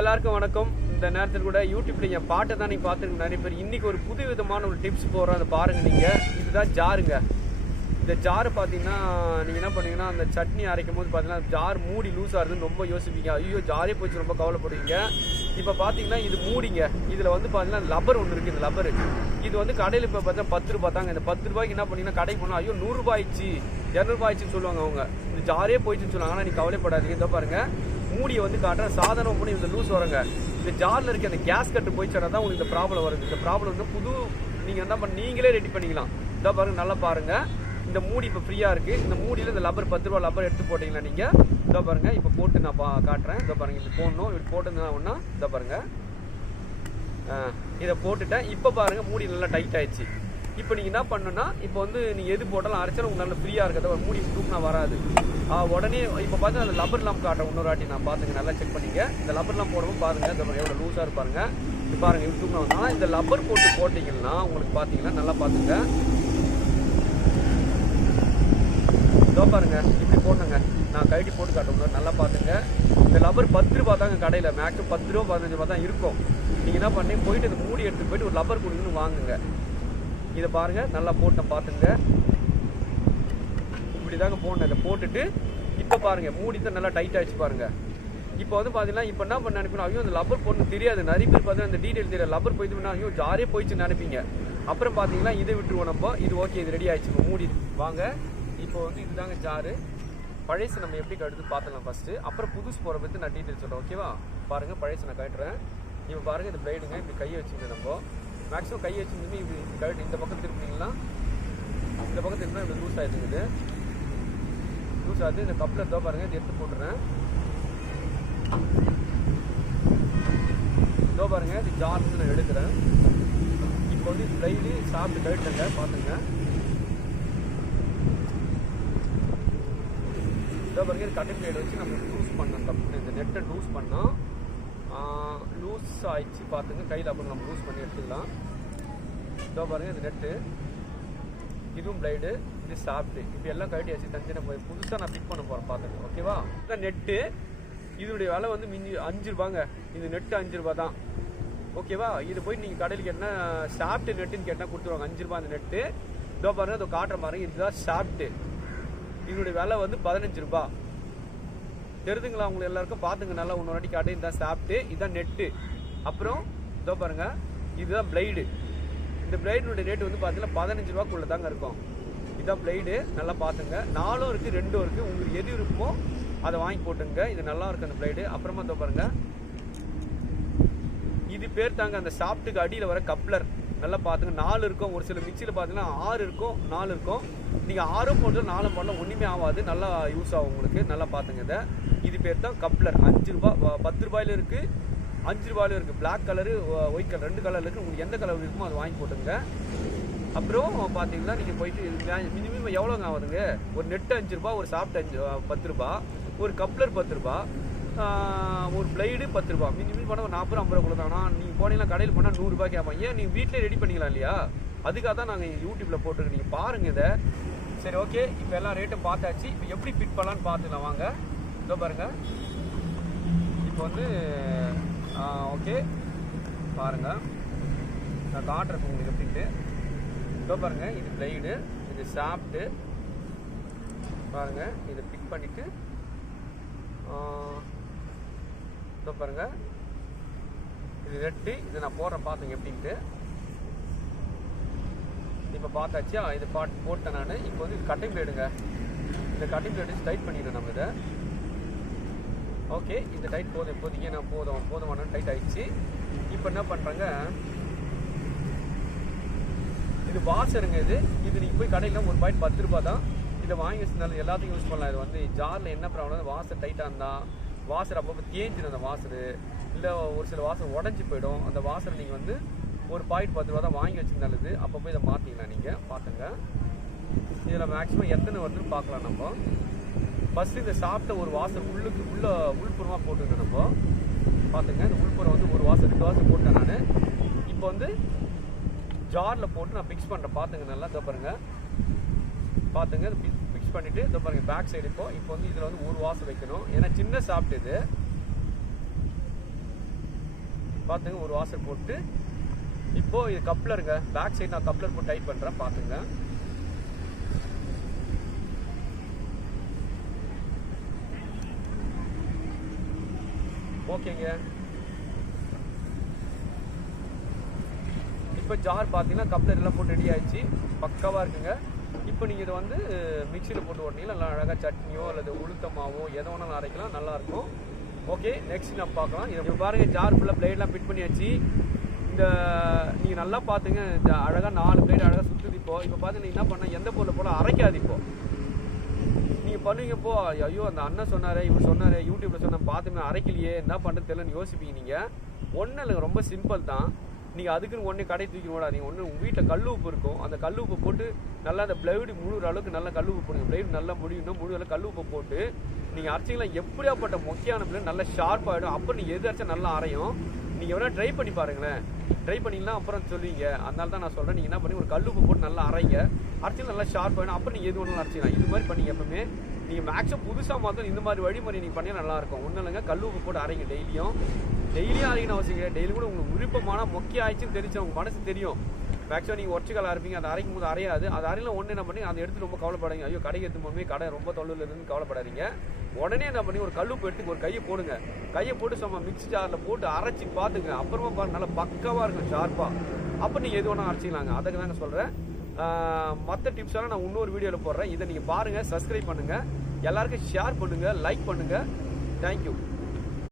எல்லாருக்கும் வணக்கம். இந்த நேரத்தில் கூட யூடியூப்ல என் பாட்டை தான் நீங்கள் பார்த்துருங்க நிறைய பேர். இன்றைக்கி ஒரு புது விதமான ஒரு டிப்ஸ் போடுறோம், அதை பாருங்கள். நீங்கள் இதுதான் ஜாருங்க. இந்த ஜாரு பார்த்தீங்கன்னா நீங்கள் என்ன பண்ணீங்கன்னா, அந்த சட்னி அரைக்கும் போது பார்த்தீங்கன்னா ஜார் மூடி லூஸாக இருக்குதுன்னு ரொம்ப யோசிப்பீங்க. ஐயோ ஜாரே போச்சு ரொம்ப கவலைப்படுவீங்க. இப்போ பார்த்தீங்கன்னா இது மூடிங்க. இதில் வந்து பார்த்தீங்கன்னா லப்பர் ஒன்று இருக்குது. இந்த லப்பர் இது வந்து கடையில் இப்போ பார்த்தா 10 ரூபா தாங்க. இந்த 10 ரூபாய்க்கு என்ன பண்ணிங்கன்னா கடைக்கு போனால் ஐயோ 100 ரூபாய்ச்சு 200 ரூபாய்ச்சுன்னு சொல்லுவாங்க அவங்க. இந்த ஜாரே போயிடுச்சுன்னு சொல்லுவாங்க. ஆனால் நீ கவலைப்படாதீங்க. இதோ பாருங்கள், மூடியை வந்து காட்டுறேன். சாதாரண மூடி இந்த லூஸ் வரங்க. இந்த ஜாரில் இருக்க அந்த கேஸ் கட்டு போயிடுச்சுன்னா தான் உங்களுக்கு இந்த ப்ராப்ளம் வருது. இந்த ப்ராப்ளம் வந்து புது நீங்கள் என்ன பண்ண நீங்களே ரெடி பண்ணிக்கலாம். இதோ பாருங்கள், நல்லா பாருங்கள். இந்த மூடி இப்போ ஃப்ரீயாக இருக்குது. இந்த மூடியில் இந்த லப்பர் 10 ரூபா லப்பர் எடுத்து போட்டிங்களா நீங்கள். இதோ பாருங்கள், இப்போ போட்டு நான் காட்டுறேன். இதோ பாருங்கள், இப்படி போடணும். இப்படி போட்டுருந்தா ஒன்றா இதோ பாருங்கள், இதை போட்டுட்டேன். இப்போ பாருங்கள், மூடி நல்லா டைட் ஆயிடுச்சு. இப்போ நீங்கள் என்ன பண்ணணுன்னா, இப்போ வந்து நீங்கள் எது போட்டாலும் அரைச்சாலும் உங்களுக்கு நல்லா ஃப்ரீயாக இருக்கிறத ஒரு மூடி தூக்குனா வராது. உடனே இப்போ பார்த்து அந்த லப்பர்லாம் காட்டுறேன். இன்னொரு வாட்டி நான் பார்த்துங்க, நல்லா செக் பண்ணிங்க. இந்த லப்பர்லாம் போடவும் பாருங்கள், இந்த எவ்வளோ லூஸாக இருப்பாருங்க. இது பாருங்கள், இப்படி தூக்கினா வந்தால் ஆனால் இந்த லப்பர் போட்டு போட்டிங்கன்னா உங்களுக்கு பார்த்தீங்கன்னா நல்லா பார்த்துங்க. இதோ பாருங்க, இப்படி போட்டுங்க. நான் கழட்டி போட்டு காட்டுறேன், நல்லா பார்த்துங்க. இந்த லப்பர் 10 ரூபா தாங்க கடையில். மேக்ஸிமம் 10 ரூபா 15 ரூபா தான் இருக்கும். நீங்கள் என்ன பண்ணி போயிட்டு இந்த மூடி எடுத்து போயிட்டு ஒரு லப்பர் கொடுங்கன்னு வாங்குங்க. இதை பாருங்கள், நல்லா போட்டேன் பார்த்துங்க. இப்படி தாங்க போடணும். இதை போட்டுட்டு இப்போ பாருங்கள், மூடி தான் நல்லா டைட் ஆகிடுச்சு பாருங்கள். இப்போ வந்து பார்த்தீங்கன்னா இப்போ என்ன பண்ண நினைக்கணும், ஐயோ அந்த லப்பர் போடணும் தெரியாது. நிறைய பேர் பார்த்தீங்கன்னா இந்த டீட்டெயில் தெரியாது. லப்பர் போயிடுச்சுன்னா ஐயோ ஜாரே போயிடுச்சுன்னு நினைப்பீங்க. அப்புறம் பார்த்தீங்கன்னா இதை விட்டுருவோம் நம்ம. இது ஓகே, இது ரெடி ஆகிடுச்சு. மூடி வாங்க. இப்போ வந்து இதுதாங்க ஜாரு. பழைசு நம்ம எப்படி கழுத்து பார்த்துக்கலாம் ஃபஸ்ட்டு, அப்புறம் புதுசு போகிற பற்றி நான் டீட்டெயில் சொல்கிறேன். ஓகேவா? பாருங்கள், பழைசு நான் கட்டுறேன். இப்போ பாருங்கள், இந்த பிளேடுங்க இப்படி கையை வச்சுங்க. நம்ம மேக்ஸிமம் கையை வச்சுருந்து இப்படி கழட்டு. இந்த பக்கம் திரும்பினீங்கன்னா, இந்த பக்கம் திரும்பினா இப்படி லூஸ் ஆகிடுங்குது. லூஸ் ஆகுது. இந்த கப்பில் தான் பாருங்கள், இது எடுத்து போட்டுறேன். இதோ பாருங்கள், இது ஜார் வந்து நான் எடுக்கிறேன். இப்போ வந்து இது பிளேடு சாப்பிட்டு கழட்டுங்க பார்த்துங்க. இதோ பாருங்க, இது கட்டிங் பிளேட் வச்சு நம்ம லூஸ் பண்ணோம். இந்த நெட்டை லூஸ் பண்ணோம். லூஸ் ஆயிடுச்சு பார்த்துங்க. கையில் அப்புறம் நம்ம லூஸ் பண்ணி எடுத்துக்கலாம். இதோ பாருங்கள், இது நெட்டு, இதுவும் பிளேடு, இது சாப்பிட்டு இப்போ எல்லாம் கழட்டி வச்சு தஞ்சனை போய் புதுசாக நான் பிக் பண்ண போகிறேன் பார்த்துங்க. ஓகேவா? இந்த நெட்டு இதனுடைய விலை வந்து 5 ரூபாங்க. இது நெட்டு 5 ரூபா தான். ஓகேவா? இது போய் நீங்கள் கடையில் கேட்டால் சாப்பிட்டு நெட்டுன்னு கேட்டால் கொடுத்துருவாங்க. 5 ரூபா அந்த நெட்டு. இதோ பாருங்கள், அதை காட்டுற மாதிரி இதுதான் சாப்பிட்டு. இதனுடைய விலை வந்து 15 ரூபா. தெரிதுங்களா உங்களுக்கு எல்லாருக்கும்? பார்த்துங்க நல்லா. இன்னொரு வாட்டி காட்டு. இதுதான் சாப்பிட்டு, இதுதான் நெட்டு. அப்புறம் இதோ பாருங்க, இதுதான் பிளேடு. இந்த பிளேடினுடைய ரேட்டு வந்து பார்த்தீங்கன்னா 15 ரூபாக்குள்ளே தாங்க இருக்கும். இதுதான் பிளேடு. நல்லா பார்த்துங்க. 4 இருக்குது, 2 இருக்குது. உங்களுக்கு எது இருக்குமோ அதை வாங்கி போட்டுங்க. இது நல்லா இருக்குது அந்த பிளேடு. அப்புறமா இதோ பாருங்க, இது பேர் தாங்க அந்த சாப்பிட்டுக்கு அடியில் வர கப்ளர். நல்லா பார்த்துங்க. 4 இருக்கும். ஒரு சில மிக்சியில் பார்த்தீங்கன்னா 6 இருக்கும், 4 இருக்கும். நீங்கள் 6 போட்டு 4 போடலாம், ஒன்றுமே ஆகாது. நல்லா யூஸ் ஆகும் உங்களுக்கு. நல்லா பார்த்துங்க. இதை இது பேர் தான் கப்ளர். 5 ரூபா. 10 ரூபாயிலும் இருக்குது, 5 ரூபாயிலும் இருக்குது. Black colour, white colour, 2 colour இருக்குது. உங்களுக்கு எந்த கலர் இருக்குமோ அதை வாங்கி போட்டுங்க. அப்புறம் பார்த்தீங்கன்னா நீங்கள் போயிட்டு மினிமம் எவ்வளோங்க ஆகுதுங்க? ஒரு நெட்டு 5 ரூபா, ஒரு சாப்பிட்டு 10 ரூபா, ஒரு கப்ளர் 10 ரூபா, ஒரு பிளேடு 10 ரூபா. மினிமம் போனால் ஒரு 40 50 ரூபா தான். ஆனால் நீங்கள் போனீங்கன்னா கடையில் போனால் 100 ரூபாய் கேட்பாங்க. ஏன் நீங்கள் வீட்டிலே ரெடி பண்ணிக்கலாம் இல்லையா? அதுக்காக தான் நாங்கள் யூடியூப்பில் போட்டுருக்கோம். நீங்கள் பாருங்கள் இதை. சரி, ஓகே. இப்போ எல்லாம் ரேட்டும் பார்த்தாச்சு. இப்போ எப்படி ஃபிட் பண்ணலான்னு பார்த்துக்கலாம் வாங்க. இதோ பாருங்கள், இப்போ வந்து ஓகே பாருங்கள், நான் காட்டுறேன் உங்களுக்கு எப்படின்ட்டு. இதோ பாருங்கள், இது பிளேடு, இது சாப்பிட்டு பாருங்கள். இதை பிக் பண்ணிவிட்டு இதோ பாருங்கள், இது ரெட்டு. இதை நான் போடுறேன் பார்த்துங்க எப்படின்ட்டு. இப்போ பார்த்தாச்சு. இது போட்டேன் நான். இப்போ வந்து இது கட்டிங் பிளேடுங்க. இந்த கட்டிங் பிளேடு டைட் பண்ணிடுறேன் நம்ம இதை. ஓகே, இந்த டைட் போதும். இப்போதைக்கு நான் போதுமான டைட் ஆகிடுச்சு. இப்போ என்ன பண்ணுறாங்க, இது வாஷருங்க. இது நீங்கள் போய் கடையில் ஒரு பாயிண்ட் 10 ரூபா தான். இதை வாங்கி வச்சிருந்தாலும் எல்லாத்தையும் யூஸ் பண்ணலாம். இது வந்து ஜாரில் என்ன ப்ராப்ளம், வாஷர் டைட்டாக இருந்தால் வாஷர் அப்பப்போ தேஞ்சிடும். அந்த வாஷரு இல்லை ஒரு சில வாஷர் உடஞ்சி போயிடும். அந்த வாஷரை நீங்கள் வந்து ஒரு பாயிண்ட் 10 ரூபா தான் வாங்கி வச்சுருந்தாலுது. அப்பப்போ இதை மாற்றிக்கலாம். நீங்கள் பார்த்துங்க. இதில் மேக்ஸிமம் எத்தனை வருதுன்னு பார்க்கலாம் நம்ம. ஃபஸ்ட்டு இந்த சாப்பிட்ட ஒரு வாசர் உள்புறமாக போட்டுங்க நம்ம. பார்த்துங்க, இந்த உள்புறம் வந்து ஒரு வாசர் 2 வாசர் போட்டேன் நான். இப்போ வந்து ஜாரில் போட்டு நான் மிக்ஸ் பண்ணுறேன் பார்த்துங்க. நல்லா இதோ பாருங்கள், பார்த்துங்க. மிக்ஸ் பண்ணிவிட்டு இதோ பாருங்கள் பேக் சைடு. இப்போ வந்து இதில் வந்து ஒரு வாசம் வைக்கணும். ஏன்னா சின்ன சாப்பிட்டு இது பார்த்துங்க ஒரு வாசர் போட்டு இப்போது இது கப்ளருங்க. பேக் சைடு நான் கப்ளர் போட்டு டைட் பண்ணுறேன் பார்த்துங்க. ஓகேங்க. இப்போ ஜார் பார்த்தீங்கன்னா கப்ளர் எல்லாம் போட்டு ரெடி ஆயிடுச்சு, பக்காவாக இருக்குங்க. இப்போ நீங்கள் இதை வந்து மிக்சியில் போட்டு ஓட்டினீங்கன்னா நல்லா அழகாக சட்னியோ அல்லது உளுத்தமாவோ எதை வேணாலும் அரைக்கலாம், நல்லாயிருக்கும். ஓகே, நெக்ஸ்ட் நம்ம பார்க்கலாம். இதை பாருங்கள், ஜார் ஃபுல்லாக பிளேட்லாம் ஃபிட் பண்ணியாச்சு. இந்த நீங்கள் நல்லா பார்த்துங்க, இந்த அழகாக 4 பிளேட் அழகாக சுற்றுது. இப்போ பார்த்தீங்கன்னா என்ன பண்ணால் எந்த பொருளை போல் அரைக்காது. இப்போ நீங்கள் பண்ணுவீங்கப்போ ஐயோ அந்த அண்ணன் சொன்னார், இவர் சொன்னார், யூடியூப்பில் சொன்னால் பார்த்துமே அரைக்கலையே, என்ன பண்ணுறது தெரியலன்னு யோசிப்பீங்க. நீங்கள் ஒன்றும் இல்லைங்க, ரொம்ப சிம்பிள் தான். நீங்கள் அதுக்குன்னு ஒன்று கடை தூக்கி விடாதீங்க. ஒன்று உங்கள் வீட்டில் கல் உப்பு இருக்கும், அந்த கல் உப்பு போட்டு நல்லா அந்த பிளேடு முழுகிற அளவுக்கு நல்லா கல் உப்பு போடுங்க. பிளேடு நல்லா முடியணும், முழுகிற கல் உப்பு போட்டு நீங்கள் அரைச்சிங்களா எப்படியாப்பட்ட மொக்கையான பிளேடு நல்லா ஷார்ப்பாகிடும். அப்போ நீங்கள் எது அரைச்சா நல்லா அரையும். நீங்கள் எவ்வளோ ட்ரை பண்ணி பாருங்களேன், ட்ரை பண்ணிங்கன்னா அப்புறம் சொல்லுவீங்க. அதனால தான் நான் சொல்கிறேன், நீங்கள் என்ன பண்ணி ஒரு கல் உப்பு போட்டு நல்லா அரைங்க, அரைச்சிங்க நல்லா ஷார்ப்பாகிடும். அப்புறம் நீங்கள் எது ஒன்றும் அரைச்சிக்கலாம். இது மாதிரி பண்ணி எப்பவுமே நீங்கள் மேக்ஸிமம் புதுசாக மாற்றம் இந்த மாதிரி வழிமுறை நீங்கள் பண்ணி நல்லாயிருக்கும். ஒன்றும் இல்லைங்க, கல் உப்பு போட்டு அரைங்க. டெய்லியும் அரைக்கணும் அவசியம் கிடையாது. டெய்லி கூட உங்களுக்கு விருப்பமான மொக்கி ஆயிடுச்சுன்னு தெரிஞ்சு உங்கள் மனசு தெரியும். மேக்ஸிமம் நீங்கள் ஒற்றைக்கால இருப்பீங்க, அதை அரைக்கும் போது அரையாது. அது அரையில ஒன்று என்ன பண்ணி அதை எடுத்து ரொம்ப கவலைப்படாதீங்க. ஐயோ கடைக்கு எடுத்து போமே கடை ரொம்ப தொழில் இருக்குன்னு கவலைப்படாதீங்க. உடனே என்ன பண்ணி ஒரு கல்லுப்பு எடுத்து ஒரு கையை போடுங்க. கையை போட்டு சும்மா மிக்ஸி ஜாரில் போட்டு அரைச்சி பார்த்துங்க. அப்புறமா பாருங்க நல்லா பக்காவாக இருக்கும், ஷார்ப்பாக. அப்போ நீங்கள் எது வேணால் அரைச்சிக்கலாங்க. அதுக்கு தாங்க சொல்கிறேன். மற்ற டிப்ஸ் எல்லாம் நான் இன்னொரு வீடியோவில் போடுறேன். இதை நீங்கள் பாருங்கள், சப்ஸ்கிரைப் பண்ணுங்கள், எல்லாருக்கும் ஷேர் பண்ணுங்கள், லைக் பண்ணுங்கள். தேங்க்யூ.